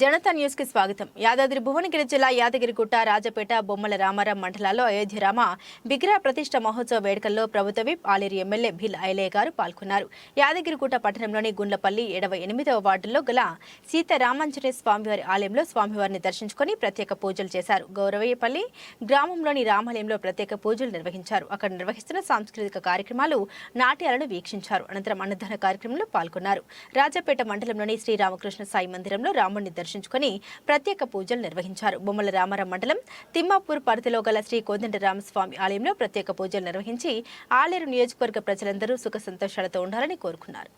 Janata news కి స్వాగతం. యాదాద్రి భువనగిరి జిల్లా యాదగిరిగుట్ట, రాజపేట, బొమ్మల రామారం మండలాల్లో అయోధ్యరామ విగ్రహ ప్రతిష్ఠ మహోత్సవ వేడుకల్లో ప్రభుత్వ విప్ ఆలేరు ఎమ్మెల్యే భిల్ ఐలయ్య గారు పాల్గొన్నారు. యాదగిరిగుట్ట పట్టణంలోని గుండ్లపల్లి 78వ వార్డులో గల సీతారామాంజనేయ స్వామివారి ఆలయంలో స్వామివారిని దర్శించుకుని ప్రత్యేక పూజలు చేశారు. గౌరవయ్యపల్లి గ్రామంలోని రామాలయంలో ప్రత్యేక పూజలు నిర్వహించారు. అక్కడ నిర్వహిస్తున్న సాంస్కృతిక కార్యక్రమాలు, నాట్యాలను వీక్షించారు. అనంతరం అన్నదాన కార్యక్రమంలో పాల్గొన్నారు. రాజపేట మండలంలోని శ్రీరామకృష్ణ సాయి మందిరంలో రాముడిని దర్శించుకుని ప్రత్యేక పూజలు నిర్వహించారు. బొమ్మల రామారం మండలం తిమ్మాపూర్ పరిధిలో గల శ్రీ కోదండరామస్వామి ఆలయంలో ప్రత్యేక పూజలు నిర్వహించి ఆలేరు నియోజకవర్గ ప్రజలందరూ సుఖ సంతోషాలతో ఉండాలని కోరుకున్నారు.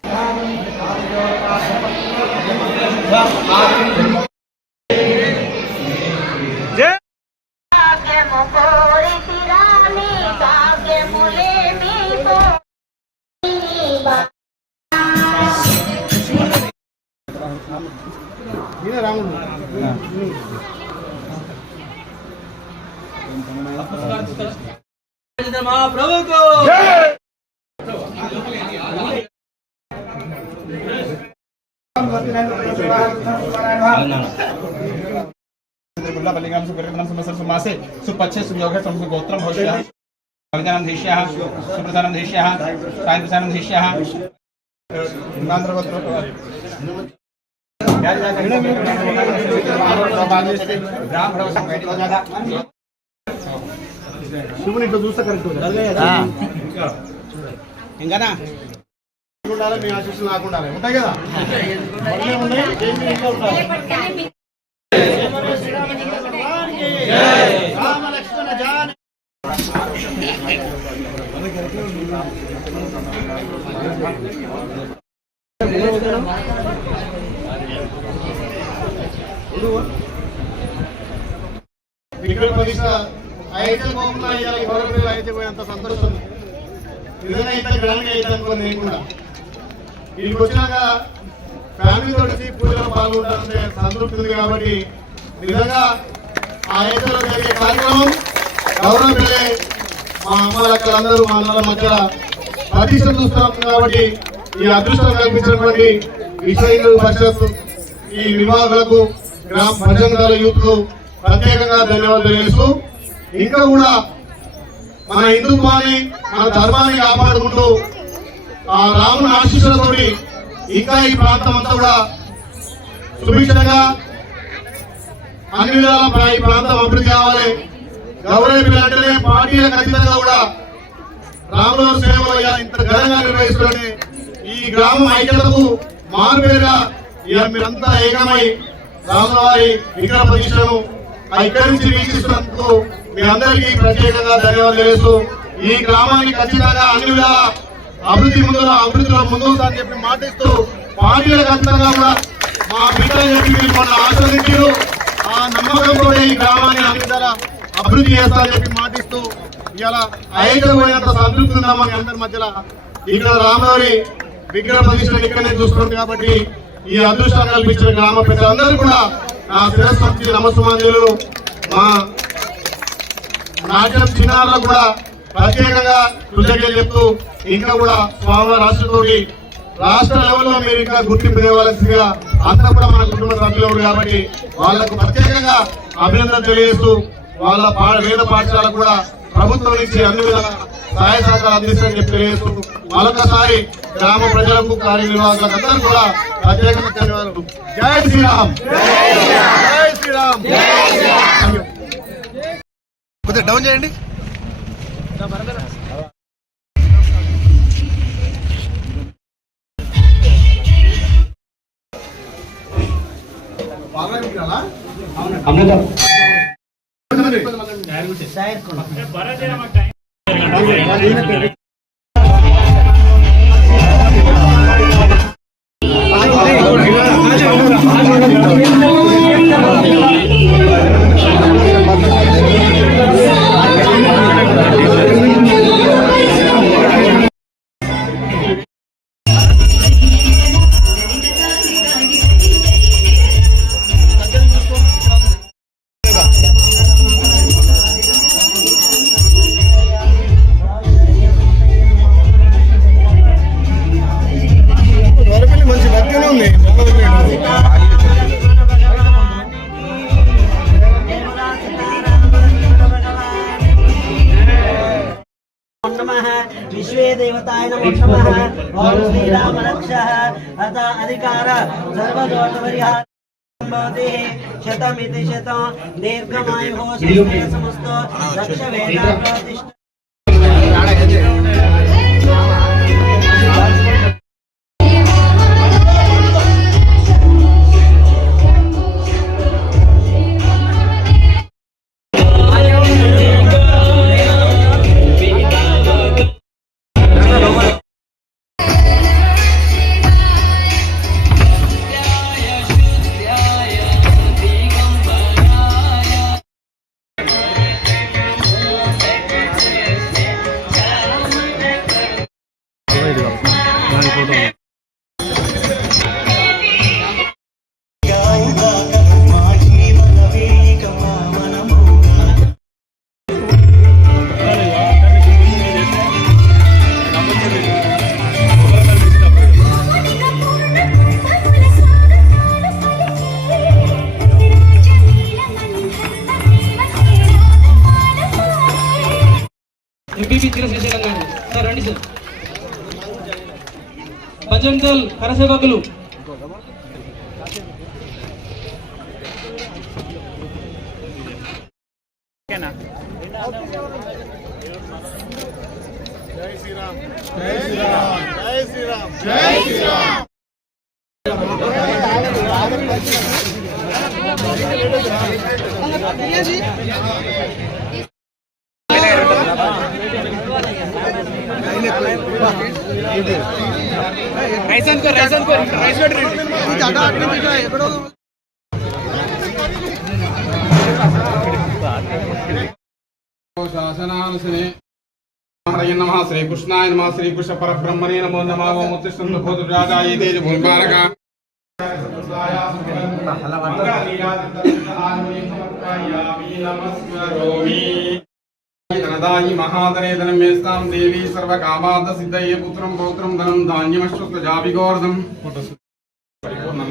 महाप्रभु को सुपच्छे सुयोगे गोत्रम भविष्यः भवितानं देश्यः सुप्रधानं देश्यः सायंप्रधानं देश्यः శివునితో చూస్తే కరెక్ట్ ఇంకానా ఉండాలి. మీ ఆశీస్సులు నాకు ఉండాలి. ఉంటాయి కదా, రామలక్ష్మణ జాన విగ్రహ ప్రతిష్ట అయితే పోకుండా అయితే పోయేంత సంతోషం నిజంగా ఇంత గ్రాండ్గా అయితే అనుకోండి. నేను కూడా వీటికి వచ్చినాక ఫ్యామిలీతో వచ్చి పూజలో పాల్గొంటారంటే సంతృప్తి ఉంది. కాబట్టి నిజంగా ఆ ఏజ్లో జరిగే కార్యక్రమం గౌరవ పిల్లే మా అమ్మలక్కలందరూ మా అన్నల మధ్య ప్రతిష్ట చూస్తాం. కాబట్టి ఈ అదృష్టం కల్పించినటువంటి విషయ పరిషత్, ఈ నిర్వాహకులకు, గ్రామ పంచాయతీల యూత్ కు ప్రత్యేకంగా ధన్యవాదాలు తెలియజేస్తూ, ఇంకా కూడా మన హిందుత్వాన్ని, మన ధర్మాన్ని కాపాడుకుంటూ ఆ రాముని ఆశీస్సులతోటి ఇంకా ఈ ప్రాంతం అంతా కూడా సుభిక్షంగా అన్ని విధాల ఈ ప్రాంతం అభివృద్ధి కావాలి. గౌరవ పిల్లలంటేనే పార్టీలకు అతీతంగా కూడా రాముల సేవలు ఇంత ఘనంగా నిర్వహిస్తున్న ఈ గ్రామం ఐక్యతకు మారుపేరుగా మీరంతా ఏకమై రాముల వారి విగ్రహ ప్రతిష్టను ఇక్కడి నుంచి వీక్షిస్తున్నందుకు మీ అందరికీ ప్రత్యేకంగా ధన్యవాదాలు తెలుస్తూ, ఈ గ్రామానికి ఖచ్చితంగా అన్ని విధాల అభివృద్ధిలో ముందుందని చెప్పి మాటిస్తూ, పార్టీలకు ఖచ్చితంగా కూడా మా బిడ్డలు చెప్పి మీరు మొన్న ఆస్వాదించారు. ఆ నమ్మకంతో ఈ గ్రామాన్ని అన్ని విధాల అభివృద్ధి చేస్తారని చెప్పి మాటిస్తూ, ఇలా ఐక్యమైనంత సంతృప్తి ఉందా మన అందరి మధ్యలో. ఇక్కడ రామవారి విగ్రహ ప్రతిష్ట ఇక్కడనే చూస్తుంది. కాబట్టి ఈ అదృష్టాన్ని కల్పించిన గ్రామ ప్రజలందరూ కూడా నా శిరస్సు నమస్సుమాంజలు, మా నాట్యం చిన్నారులకు కూడా ప్రత్యేకంగా కృతజ్ఞతలు చెప్తూ, ఇంకా కూడా స్వామివారి రాష్ట్రంతోటి రాష్ట్ర లెవెల్లో మీరు ఇంకా గుర్తింపు తేవాల్సిందిగా అంతా కూడా మన కుటుంబ సభ్యులు కాబట్టి వాళ్లకు ప్రత్యేకంగా అభినందనలు తెలియజేస్తూ, వాళ్ళ వేద పాఠశాలకు కూడా ప్రభుత్వం నుంచి అన్ని విధాల సహాయ సహకారాలు అందిస్తారని చెప్పి తెలియజేస్తూ, మరొకసారి గ్రామ ప్రజలకు, కార్యనిర్వాహకులకు అందరూ కూడా ప్రత్యేకంగా ధన్యవాదాలు. జై శ్రీరామ్, జై శ్రీరామ్. కొద్దిగా డౌన్ చేయండి. देवताय नमो नमः ओम श्री राम रक्षः अथ अधिकार सर्वदोष परिहार भवति शतमिति शतं दीर्घमायुः स्वस्ति समस्तो रक्ष वेदा प्रतिष्ठा భజన్ దల్ కరసేవకులు జై శ్రీరామ్ జై శ్రీరామ్ జై శ్రీరామ్ జై శ్రీరామ్ శాసనానుసనే నమః శ్రీకృష్ణాయ నమః శ్రీకృష్ణ పరబ్రహ్మణే నమో నమః ఓం ఉత్తిష్టంతు భూతరాజాయ తేజ భూమిపాలక ధనదాయి మహాధనేధనం మేస్తాం దేవి సర్వకామార్థ సిద్ధయే పుత్రం పౌత్రం ధనం ధాన్యమశ్వత్జాభిగోర్ధం పరిపూర్ణం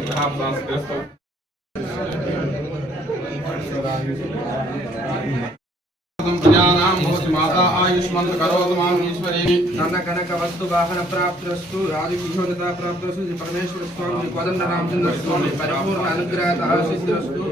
ప్రజానాం భవతి మాతా ఆయుష్మంత్ కరోతు మాం ఈశ్వరేణి నన్న కనక వస్తు వాహన ప్రాప్తిరస్తు రాజవిహోనత ప్రాప్తిరస్తు పరమేశ్వర స్వామి కోదండ రామచంద్ర స్వామి పరిపూర్ణ అనుగ్రహ ఆశీస్సురస్తు